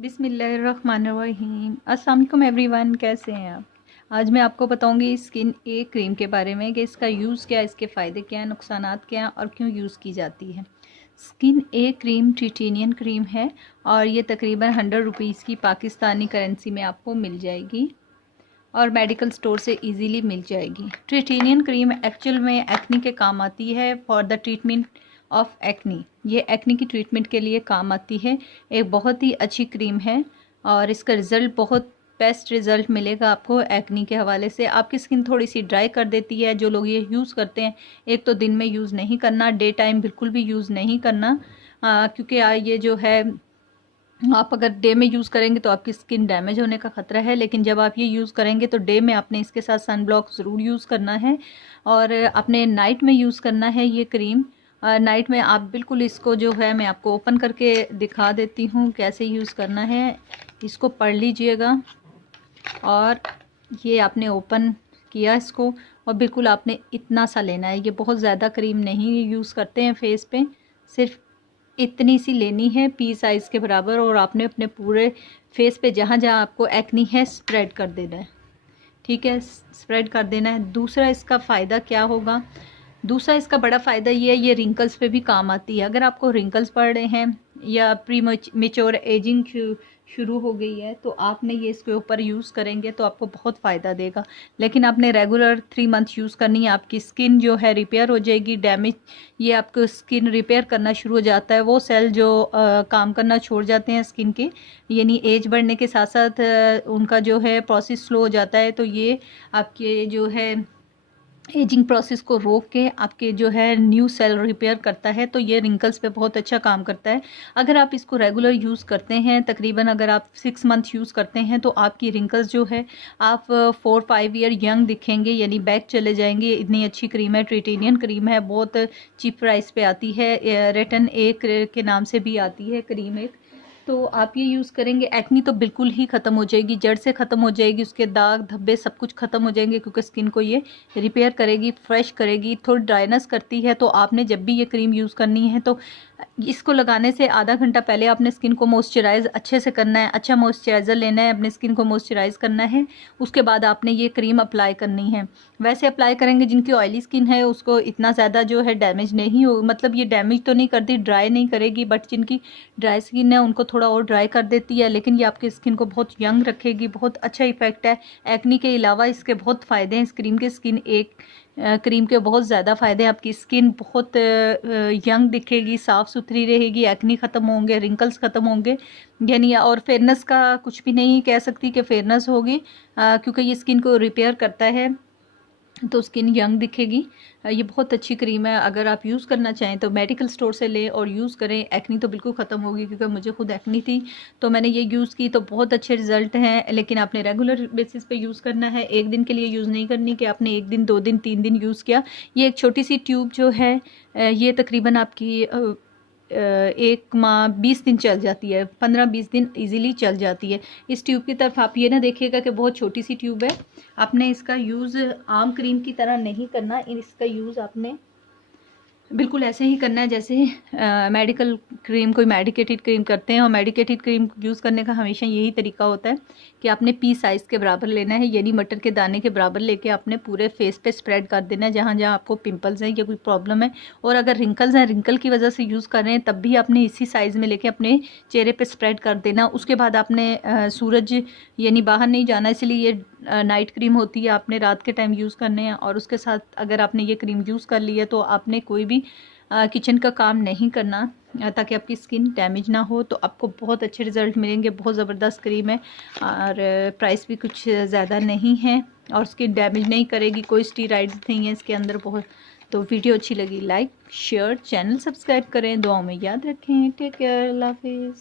बिस्मिल्लाहिर्रहमानिर्रहीम। अस्सलाम वालेकुम एवरीवन, कैसे हैं आप। आज मैं आपको बताऊंगी स्किन ए क्रीम के बारे में कि इसका यूज़ क्या है, इसके फ़ायदे क्या हैं, नुकसानात क्या हैं और क्यों यूज़ की जाती है। स्किन ए क्रीम ट्रिटेनियन क्रीम है और ये तकरीबन 100 रुपीज़ की पाकिस्तानी करेंसी में आपको मिल जाएगी और मेडिकल स्टोर से इजीली मिल जाएगी। ट्रिटेनियन क्रीम एक्चुअल में एक्नी के काम आती है, for the treatment of acne. ये एक्नी की ट्रीटमेंट के लिए काम आती है। एक बहुत ही अच्छी क्रीम है और इसका रिज़ल्ट बहुत बेस्ट रिज़ल्ट मिलेगा आपको एक्नी के हवाले से। आपकी स्किन थोड़ी सी ड्राई कर देती है। जो लोग ये यूज़ करते हैं, एक तो दिन में यूज़ नहीं करना, डे टाइम बिल्कुल भी यूज़ नहीं करना, क्योंकि ये जो है आप अगर डे में यूज़ करेंगे तो आपकी स्किन डैमेज होने का ख़तरा है। लेकिन जब आप ये यूज़ करेंगे तो डे में आपने इसके साथ सन ब्लॉक ज़रूर यूज़ करना है और आपने नाइट में यूज़ करना है ये क्रीम। नाइट में आप बिल्कुल इसको जो है, मैं आपको ओपन करके दिखा देती हूँ कैसे यूज़ करना है। इसको पढ़ लीजिएगा और ये आपने ओपन किया इसको और बिल्कुल आपने इतना सा लेना है। ये बहुत ज़्यादा क्रीम नहीं यूज़ करते हैं फेस पे, सिर्फ इतनी सी लेनी है पी साइज़ के बराबर, और आपने अपने पूरे फेस पे जहाँ जहाँ आपको एक्नी है स्प्रेड कर देना है। ठीक है, स्प्रेड कर देना है। दूसरा इसका फ़ायदा क्या होगा, दूसरा इसका बड़ा फ़ायदा ये है, ये रिंकल्स पे भी काम आती है। अगर आपको रिंकल्स पड़ रहे हैं या प्री मेच्योर एजिंग शुरू हो गई है तो आपने ये इसके ऊपर यूज़ करेंगे तो आपको बहुत फ़ायदा देगा। लेकिन आपने रेगुलर 3 मंथ यूज़ करनी है। आपकी स्किन जो है रिपेयर हो जाएगी, डैमेज ये आपको स्किन रिपेयर करना शुरू हो जाता है। वो सेल जो काम करना छोड़ जाते हैं स्किन के, यानी एज बढ़ने के साथ साथ उनका जो है प्रोसेस स्लो हो जाता है, तो ये आपके जो है एजिंग प्रोसेस को रोक के आपके जो है न्यू सेल रिपेयर करता है। तो ये रिंकल्स पे बहुत अच्छा काम करता है। अगर आप इसको रेगुलर यूज़ करते हैं, तकरीबन अगर आप 6 मंथ यूज़ करते हैं तो आपकी रिंकल्स जो है आप 4-5 ईयर यंग दिखेंगे, यानी बैक चले जाएंगे। इतनी अच्छी क्रीम है, ट्रिटेनियन क्रीम है, बहुत चीप प्राइस पे आती है। रेटन ए के नाम से भी आती है क्रीम एक। तो आप ये यूज़ करेंगे, एक्नी तो बिल्कुल ही ख़त्म हो जाएगी, जड़ से ख़त्म हो जाएगी, उसके दाग धब्बे सब कुछ ख़त्म हो जाएंगे, क्योंकि स्किन को ये रिपेयर करेगी, फ्रेश करेगी। थोड़ी ड्राइनेस करती है, तो आपने जब भी ये क्रीम यूज़ करनी है तो इसको लगाने से आधा घंटा पहले आपने स्किन को मॉइस्चराइज़ अच्छे से करना है। अच्छा मॉइस्चराइज़र लेना है, अपने स्किन को मॉइस्चराइज़ करना है। उसके बाद आपने ये क्रीम अप्लाई करनी है। वैसे अप्लाई करेंगे, जिनकी ऑयली स्किन है उसको इतना ज़्यादा जो है डैमेज नहीं हो, मतलब ये डैमेज तो नहीं करती, ड्राई नहीं करेगी, बट जिनकी ड्राई स्किन है उनको थोड़ा और ड्राई कर देती है। लेकिन ये आपकी स्किन को बहुत यंग रखेगी, बहुत अच्छा इफेक्ट है। एक्नी के अलावा इसके बहुत फ़ायदे हैं इस क्रीम के। स्किन एक क्रीम के बहुत ज़्यादा फ़ायदे हैं। आपकी स्किन बहुत यंग दिखेगी, साफ़ सुथरी रहेगी, एक्नी ख़त्म होंगे, रिंकल्स ख़त्म होंगे, यानी और फेयरनेस का कुछ भी नहीं कह सकती कि फेयरनेस होगी, क्योंकि ये स्किन को रिपेयर करता है तो स्किन यंग दिखेगी। ये बहुत अच्छी क्रीम है। अगर आप यूज़ करना चाहें तो मेडिकल स्टोर से लें और यूज़ करें। एक्नी तो बिल्कुल ख़त्म होगी, क्योंकि मुझे खुद एक्नी थी तो मैंने ये यूज़ की तो बहुत अच्छे रिज़ल्ट हैं। लेकिन आपने रेगुलर बेसिस पे यूज़ करना है, एक दिन के लिए यूज़ नहीं करनी कि आपने 1 दिन 2 दिन 3 दिन यूज़ किया। ये एक छोटी सी ट्यूब जो है ये तकरीबन आपकी 1 माह 20 दिन चल जाती है, 15-20 दिन इजीली चल जाती है। इस ट्यूब की तरफ आप ये ना देखिएगा कि बहुत छोटी सी ट्यूब है। आपने इसका यूज़ आम क्रीम की तरह नहीं करना, इसका यूज़ आपने बिल्कुल ऐसे ही करना है जैसे मेडिकल क्रीम, कोई मेडिकेटेड क्रीम करते हैं। और मेडिकेटेड क्रीम यूज़ करने का हमेशा यही तरीका होता है कि आपने पी साइज़ के बराबर लेना है, यानी मटर के दाने के बराबर लेके आपने पूरे फेस पे स्प्रेड कर देना है जहाँ जहाँ आपको पिंपल्स हैं या कोई प्रॉब्लम है। और अगर रिंकल्स हैं, रिंकल की वजह से यूज़ कर रहे हैं, तब भी आपने इसी साइज़ में लेके अपने चेहरे पर स्प्रेड कर देना। उसके बाद आपने सूरज यानी बाहर नहीं जाना, इसलिए ये नाइट क्रीम होती है, आपने रात के टाइम यूज़ करने हैं। और उसके साथ अगर आपने ये क्रीम यूज़ कर ली है तो आपने कोई भी किचन का काम नहीं करना, ताकि आपकी स्किन डैमेज ना हो। तो आपको बहुत अच्छे रिज़ल्ट मिलेंगे। बहुत ज़बरदस्त क्रीम है और प्राइस भी कुछ ज़्यादा नहीं है और स्किन डैमेज नहीं करेगी, कोई स्टीराइड्स नहीं है इसके अंदर बहुत। तो वीडियो अच्छी लगी लाइक शेयर, चैनल सब्सक्राइब करें, दुआओं में याद रखें। टेक केयर, अल्लाह हाफिज़।